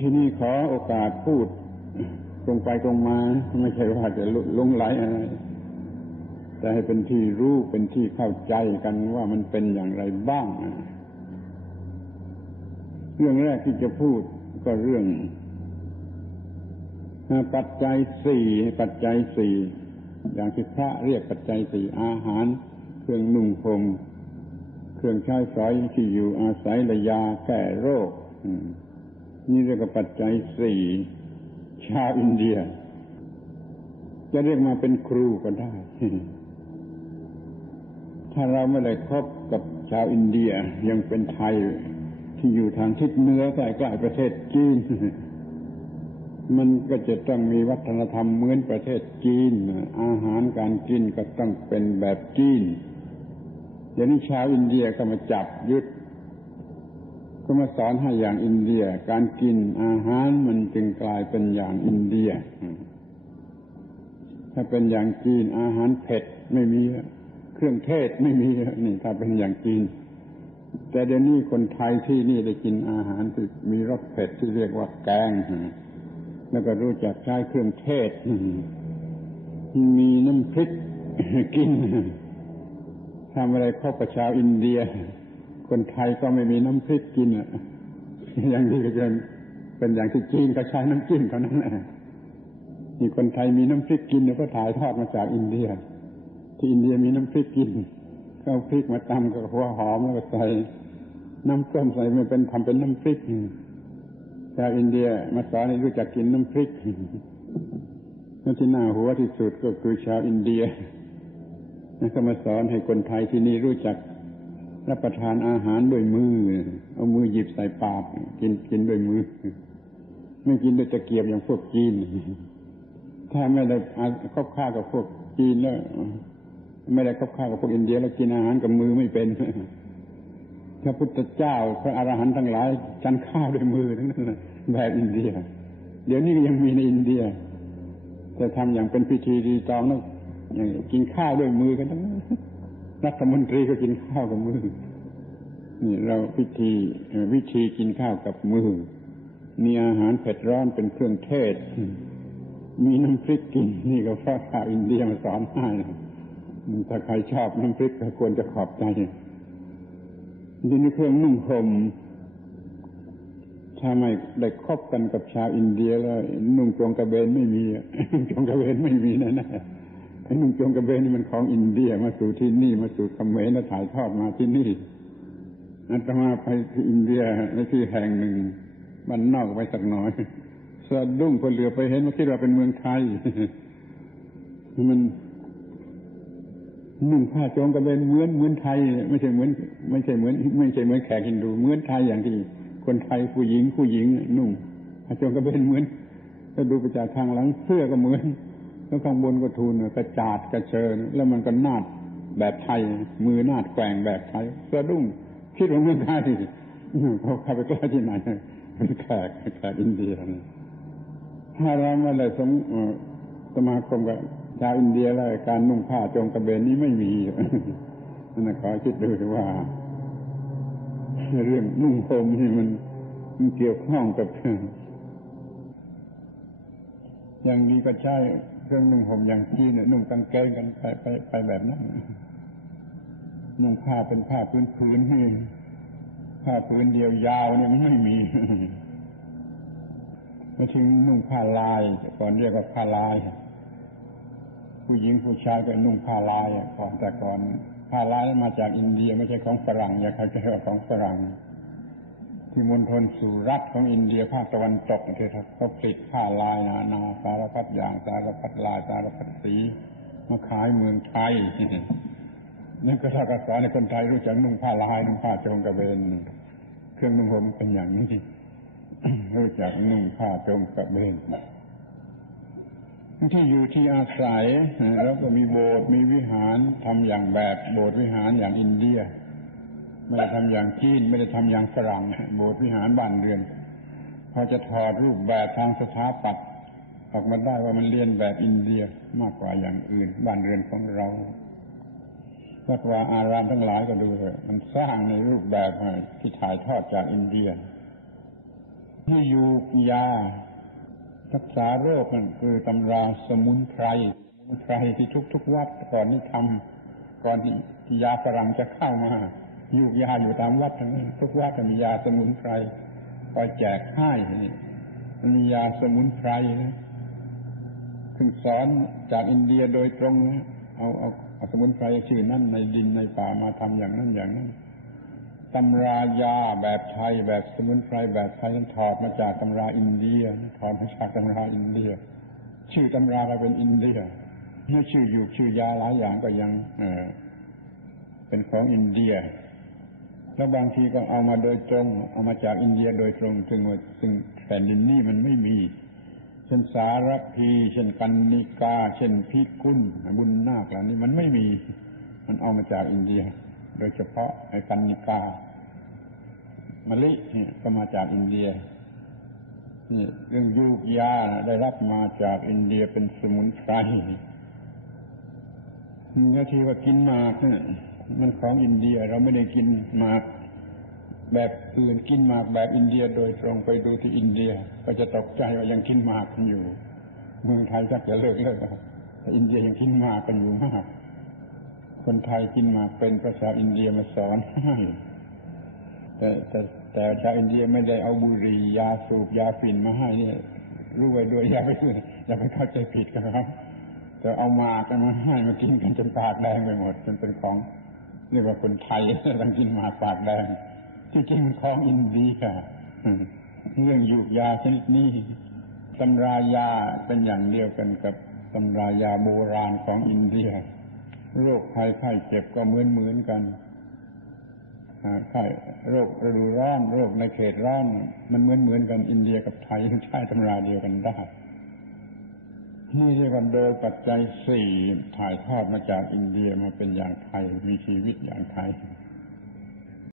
ที่นี่ขอโอกาสพูดตรงไปตรงมา ไม่ใช่ว่าจะลงไหลอะไร แต่ให้เป็นที่รู้เป็นที่เข้าใจกันว่ามันเป็นอย่างไรบ้าง เรื่องแรกที่จะพูดก็เรื่อง ปัจจัยสี่ปัจจัยสี่อย่างที่พระเรียกปัจจัยสี่อาหาร เครื่องนุ่งห่มเครื่องใช้สอยที่อยู่อาศัยระยาแก้โรค นี่เรียกว่าปัจจัยสี่ชาวอินเดีย จะเรียกมาเป็นครูก็ได้ ถ้าเราไม่ได้คบกับชาวอินเดียยังเป็นไทยที่อยู่ทางทิศเหนือใกล้ๆประเทศจีน มันก็จะต้องมีวัฒนธรรมเหมือนประเทศจีน อาหารการกินก็ต้องเป็นแบบจีนเดี๋ยวนี้ชาวอินเดียก็มาจับยึด ก็มาสอนให้อย่างอินเดีย การกินอาหารมันจึงกลายเป็นอย่างอินเดีย ถ้าเป็นอย่างจีนอาหารเผ็ดไม่มี เครื่องเทศไม่มีนี่ ถ้าเป็นอย่างจีน แต่เดี๋ยวนี้คนไทยที่นี่ได้กินอาหารที่มีรสเผ็ดที่เรียกว่าแกงแล้วก็รู้จักใช้เครื่องเทศ มีน้ำพริกกินทำอะไรเข้าประชาวอินเดีย คนไทยก็ไม่มีน้ำพริกกินอย่างนี้ก็จะเป็นอย่างที่จีนก็ใช้น้ำจิ้มเท่านั้นแหละนี่คนไทยมีน้ำพริกกินก็ถ่ายทอดมาจากอินเดีย ที่อินเดียมีน้ำพริกกินก็พริกมาตำกับหัวหอมแล้วก็ใส่น้ำส้มใส่ไม่เป็นทำเป็นน้ำพริกชาวอินเดียมาสอนให้รู้จักกินน้ำพริกนั่นที่หน่าหัวที่สุดก็คือชาวอินเดียนั่นก็มาสอนให้คนไทยที่นี่รู้จัก รับประทานอาหารด้วยมือ เอามือหยิบใส่ปากกินกินด้วยมือ ไม่กินด้วยตะเกียบอย่างพวกจีน ถ้าไม่ได้คบค้ากับพวกจีนแล้วไม่ได้คบค้ากับพวกอินเดียแล้วกินอาหารกับมือไม่เป็นพระพุทธเจ้าพระอรหันต์ทั้งหลายฉันข้าวด้วยมือทั้งนั้นแบบอินเดีย เดี๋ยวนี้ยังมีในอินเดียแต่ทำอย่างเป็นพิธีดีตองต้องอย่างกินข้าวด้วยมือกันทั้งนั้น รัฐมนตรีก็กินข้าวกับมือ นี่เราพิธีวิธีกินข้าวกับมือ มีอาหารเผ็ดร้อนเป็นเครื่องเทศ มีน้ำพริกกินนี่ก็พระข้าวอินเดียมาสอนให้ถ้าใครชอบน้ำพริกก็ควรจะขอบใจยินเครื่องนุ่งห่มถ้าไม่ได้คบกันกับชาวอินเดียแล้วนุ่งจงกระเบนไม่มีนุ่งจงกระเบนไม่มีแน่ๆ นุ่งจงกระเบนนี่มันของอินเดียมาสู่ที่นี่มาสู่เขมรแล้วถ่ายทอดมาที่นี่อัตมาไปที่อินเดียในที่แห่งหนึ่งมันนอกไปสักหน่อยสะดุ้งคนเหลือไปเห็นว่าคิดว่าเป็นเมืองไทย มันนุ่งผ้าโจงกระเบนเหมือนเหมือนไทย ไม่ใช่เหมือน ไม่ใช่เหมือน ไม่ใช่เหมือนแขกฮินดูเหมือนไทยอย่างที่ คนไทยผู้หญิงผู้หญิง นุ่งผ้าโจงกระเบนเหมือนถ้าดูไปจากทางหลังเสื้อก็เหมือน แล้วข้างบนก็ทูลกระจาดกระเชิญ แล้วมันก็นาดแบบไทย มือนาดแกว่งแบบไทยสะดุ้งคิดว่าเมืองไทยเขาเข้าไปกล้ที่ไหนเป็นแขกแขกอินเดียถ้าเราไม่ได้สมสมาคมกับชาวอินเดียแล้วการนุ่งผ้าจงกระเบนนี้ไม่มีนั่นขอคิดดูว่า เรื่องนุ่งห่มนี่มันมันเกี่ยวข้องกับ อย่างนี้ก็ใช่เครื่องนุ่งห่มอย่างจีนเนี่ยนุ่งกางเกงกันไปไปไปแบบนั้นนุ่งผ้าเป็นผ้าพื้นพื้นนี่ผ้าพื้นเดียวยาวเนี่ยมันไม่มีมาถึงนุ่งผ้าลายก่อนเรียกว่าผ้าลาย ผู้หญิงผู้ชายก็นุ่งผ้าลายก่อนแต่ก่อนผ้าลายมาจากอินเดียไม่ใช่ของฝรั่งอย่าเข้าใจว่าของฝรั่ง ที่มณฑลสุรัตของอินเดียภาคตะวันตกเที่เขาผลิตผ้าลายนานาสารพัดอย่างสารพัดลายสารพัดสีมาขายเมืองไทยนั่นก็ถ้ากสอนในคนไทยรู้จักนุ่งผ้าลายนุ่งผ้าโจงกระเบนเครื่องนุ่งห่มเป็นอย่างนี้รู้จักนุ่งผ้าโจงกระเบนที่อยู่ที่อาศัยแล้วก็มีโบสถ์มีวิหารทำอย่างแบบโบสถ์วิหารอย่างอินเดีย ไม่ได้ทำอย่างจีน ไม่ได้ทำอย่างฝรั่งโบสถ์วิหารบ้านเรือน พอจะถอดรูปแบบทางสถาปัตย์ออกมาได้ว่ามันเรียนแบบอินเดียมากกว่าอย่างอื่น บ้านเรือนของเราวัดวาอารามทั้งหลายก็ดูเถอะมันสร้างในรูปแบบที่ถ่ายทอดจากอินเดียที่อยู่ยารักษาโรคนั่นคือตำราสมุนไพรสมุนไพรที่ทุกทุกๆวัดก่อนนี่ทำก่อนที่ที่ยาฝรั่งจะเข้ามา อยูกยาอยู่ตามวัดทั้งนั้นทุกวัดจะมียาสมุนไพรคอยแจกให้นี่มันมียาสมุนไพรนะถึงสอนจากอินเดียโดยตรงนะเอาเอาเอาสมุนไพรชื่อนั่นในดินในป่ามาทำอย่างนั้นอย่างนั้นตำรายาแบบไทยแบบสมุนไพรแบบไทยนั้นถอดมาจากตำราอินเดียถอดมาจากตำราอินเดีย ชื่อตำราเราเป็นอินเดียไม่ชื่ออยู่ชื่อยาหลายอย่างก็ยัง เออเป็นของอินเดีย แล้วบางทีก็เอามาโดยตรง เอามาจากอินเดียโดยตรงซึ่งว่าซึ่งแผ่นดินนี้มันไม่มี เช่นสารพีเช่นกันนิกา เช่นพิกุลบุญนาคเหล่านี้มันไม่มี มันเอามาจากอินเดีย โดยเฉพาะไอ้กันนิกามะลิเนี่ยก็มาจากอินเดียนี่เรื่องยูกยาได้รับมาจากอินเดียเป็นสมุนไพรนี่ที่ว่ากินมากเนี่ย มันของอินเดียเราไม่ได้กินหมากแบบอื่นกินหมากแบบอินเดียโดยตรงไปดูที่อินเดีย ก็จะตกใจว่ายังกินหมากอยู่ เมืองไทยชักจะเลิกเลิกแล้วแต่อินเดียยังกินหมากกันอยู่มาก คนไทยกินหมากเป็นภาษาอินเดียมาสอนให้แต่แต่แต่ชาวอินเดียไม่ได้เอาบุหรี่ยาสูบยาฝิ่นมาให้เนี่ยรู้ไว้ด้วยอย่าไปอย่าไปเข้าใจผิดกันครับแต่เอามากันมาให้มากินกันจนปากแดงไปหมดจนเป็นของ เรียกว่าคนไทยต้องกินหมากปากแดงที่จริงของอินเดียเรื่องยูกยาชนิดนี้ตำรายาเป็นอย่างเดียวกันกับตำรายาโบราณของอินเดีย โรคภัยไข้เจ็บก็เหมือนเหมือนกันไข้โรคฤดูร้อน โรคในเขตร้อน มันเหมือนเหมือนกันอินเดียกับไทยใช้ตำราเดียวกันได้ นี่เรียกว่าโดยปัจจัยสี่ถ่ายทอดมาจากอินเดียมาเป็นอย่างไทย มีชีวิตอย่างไทย